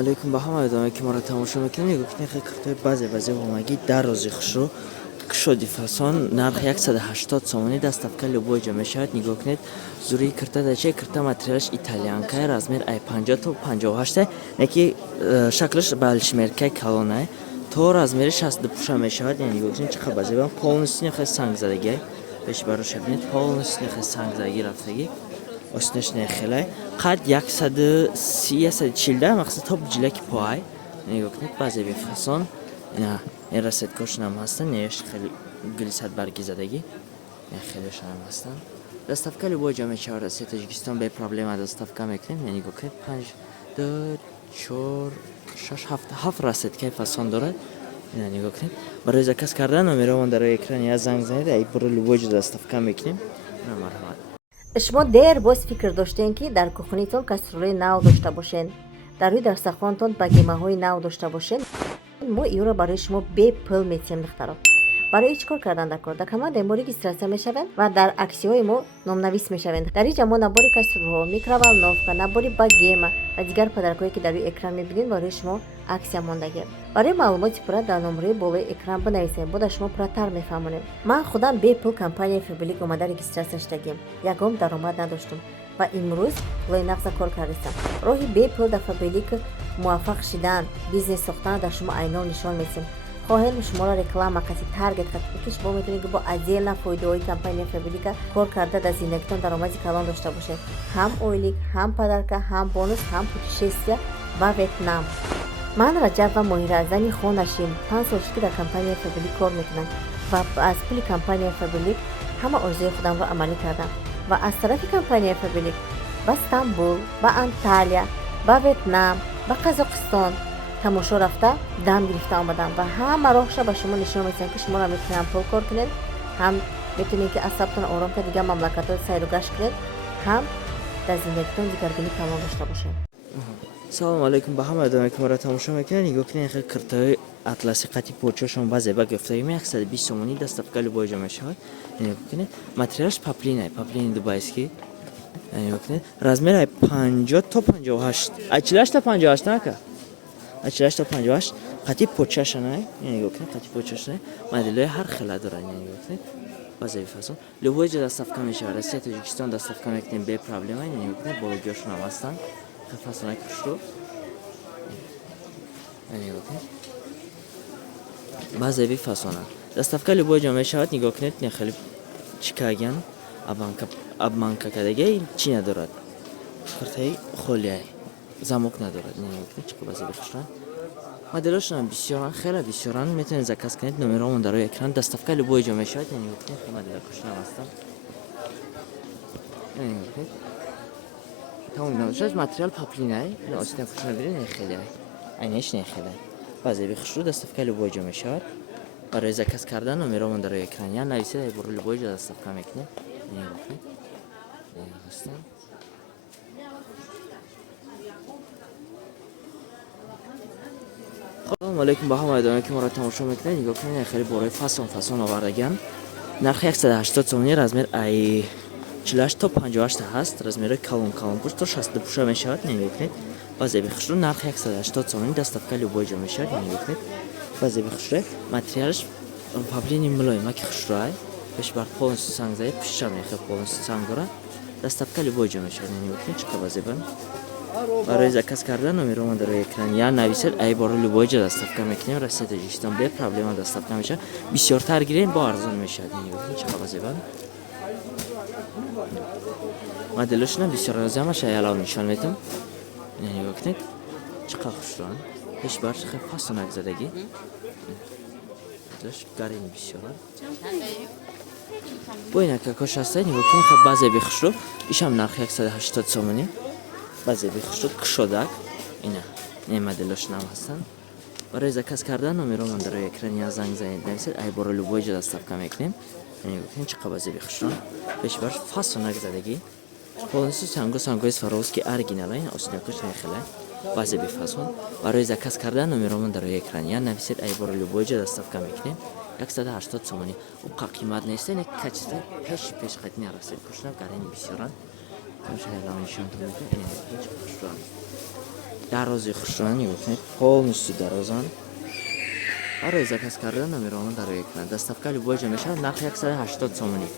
алейкум, ба ҳама одаме ки моро тамошо мекунед, нигоҳ кунед картои базе омагӣ дарози хушрӯ кушоди фасон нарх 180 сомонӣ доставка любой ҷо мешавад. Нигоҳ кунед зурии карта даче карта материалаш итальянка размер ай 50 то 58 яки шаклаш балшмеркай калона то размери 60 пуша мешавад. Яъни нигоҳ кунед чақадр базе полностью нехай санг задагӣ пеш барош бинед полностью нехай санг задагӣ рафтагӣ осинаш нехелай қад 130-140 мақсад то ҷилаки поай. Нигоҳ кунед базе фасон ина расеткошонам ҳастан, неяш хеле глиссад барги задагӣ хелешон ҳам ҳастан. Доставка любой ҷо мешавад. Россия Тоҷикистон бе проблема доставка мекунем. Нигоҳ кунед 5 2 4 6 7 расеткаи фасон дорад. ина нигоҳ кунед. Барои заказ кардан номеромон дар экран я занг занед, ай бuro любой ҷо доставка мекунем. Марҳамат. шумо дер боз фикр доштем ки дар кухонитон каструлаи нав дошта бошед, дар рӯи дарсахонатон багемаҳои нав дошта бошед. мо иёро барои шумо бепул метиҳем духтаро. барои чӣ кор кардан дар кор? Дар командаи мо регистратсия мешаванд ва дар аксияҳои мо номнавис мешаванд. дар инҷа мо набори каструлҳо, микроволновка, набори багема ва дигар падаркҳое ки дар рӯи экран мебинед барои шумо аксия мондагӣ. барои маълумоти пурра дар номераи болои экран бинависед. бо дар шумо пурратар мефаҳмонем. ман худам бепул компанияи фабрик омада регистратсия шудагим. ягон даромад надоштум ва имрӯз лои нағза кор кардистам. роҳи бепул дар фабрик муваффақ шудан, бизнес сохтан дар шумо айнон нишон месем. хоҳем шуморо реклама қати таргет ки шумо метавонед бо отдельно фоидаҳои компания фабрика кор карда дар зиндагитон даромади калон дошта бошед. ҳам ойлик, ҳам падарка, ҳам бонус, ҳам путешествия ба ветнам. ман раҷаб ва моҳира зани хонашим 5 сол шуд ки дар компания фабрик кор мекунам ва аз пули компания фабрик ҳама орзуи худамро амалӣ кардам ва аз тарафи компания фабрик ба Стамбул, ба Анталия, ба Ветнам, ба Қазоқистон тамошо рафта дам гирифта омадам ва ҳама роҳша ба шумо нишон медиҳам ки шуморо метавонед пул кор кунед, ҳам метавонед ки асабтон ором кард дигар мамлакатҳо сайру гашт кунед, ҳам дар зиндагитон дигаргунӣ калон дошта бошед. Салому алейкум, ба ҳама одаме ки моро тамошо мекунед, нигоҳ кунед картаи атласи қати почошон ба зеба гуфтагим 120 сомонӣ доставка любой ҷо мешавад. Нигоҳ кунед материалаш паплини дубайский. Нигоҳ кунед размери 50 то 58 48 то 58 нака 48 то 58 қати почашонай. Нигоҳ кунед қати почашонай моделҳои ҳар хела дорад. Нигоҳ кунед базе фасон любой ҷо доставка мешавад. Россия Тоҷикистон доставка мекунем бе проблема. Нигоҳ кунед бологиёшон ҳам ҳастанд. фасонак кушро базеви фасона доставка любой ҷо мешавад. нигоҳ кунед нехели чикаган обманка кардагӣ чӣ надорад, картаи холияй замок надорад. нигоҳ кунед чӣ базеви хушран моделошонам бисёран хеле бисёран. метавонед заказ кунед. номеромон дар рӯи экран доставка любой ҷо мешавад. нигоҳ кунед модела хушран ҳастанд. нигоҳ кунед тамом ношад материал паплинай осидан кушна бирин нехелай айнеш нехелай базеви хушрӯ доставка любой ҷо мешавад. барои заказ кардан номеромон дар рӯи экран я нависед ай бuro любой ҷо доставка мекунем. нигоҳ кунед ҳастанд. салому алейкум, ба ҳама одаме ки моро тамошо мекунед, нигоҳ кунед хеле борои фасон овардагиам. нархи 180 сомонӣ размер ай 48 то 58 ҳаст. размери калон пуш то 60 пуша мешавад. нигоҳ кунед базеви хушрӯ нархи 180 сомонӣ доставка любой ҷо мешавад. нигоҳ кунед базеви хушрӯ материалаш паплини мулоимаки хушрӯай пеш бар полностью санг зада пушам нехе полностью санг дорад. доставка любой ҷо мешавад. нигоҳ кунед чӣ қабар зебан. барои заказ кардан номеромон дар рӯи экран я нависед ай бора любой ҷо доставка мекунем. Россия Тоҷикистон бе проблема доставка мешавад. бисёртар гирем бо арзон мешавад. нигоҳ кунед чӣ қабар зебан. моделошонам бисёр розиамаш аялав нишон метам. нигоҳ кунед чӣ қадр хушрӯан пеш бар хеле фасонак задагӣ гарини бисёран бо инака кош ҳастай. нигоҳ кунед базеби хушрӯ ишам нархи 180 сомонӣ базеби хушрӯ кушодак ина не моделошонам ҳастанд. барои заказ кардан номеромон дар рӯи экран я занг занед нависед ай бора любой ҷо доставка мекунем. нигоҳ кунед чӣ қабар зеби хушрӯан пеш бар фасонак задагӣ полностью сангои Сваровски оригиналайн осинакош нехелай базеби фасон. барои заказ кардан номеромон дар рӯи экран я нависед ай бора любой ҷо доставка мекунем. 180 сомонӣ уқа қимат нест. не качество пеш қадни расед кушнав гарини бисёран дарози хуршона нигоҳ кунед, полностью дарозан. Барои заказ кардан номеронро дар роя кунад. Доставка любой ҷо мешавад. Нархи 180 сомонӣ.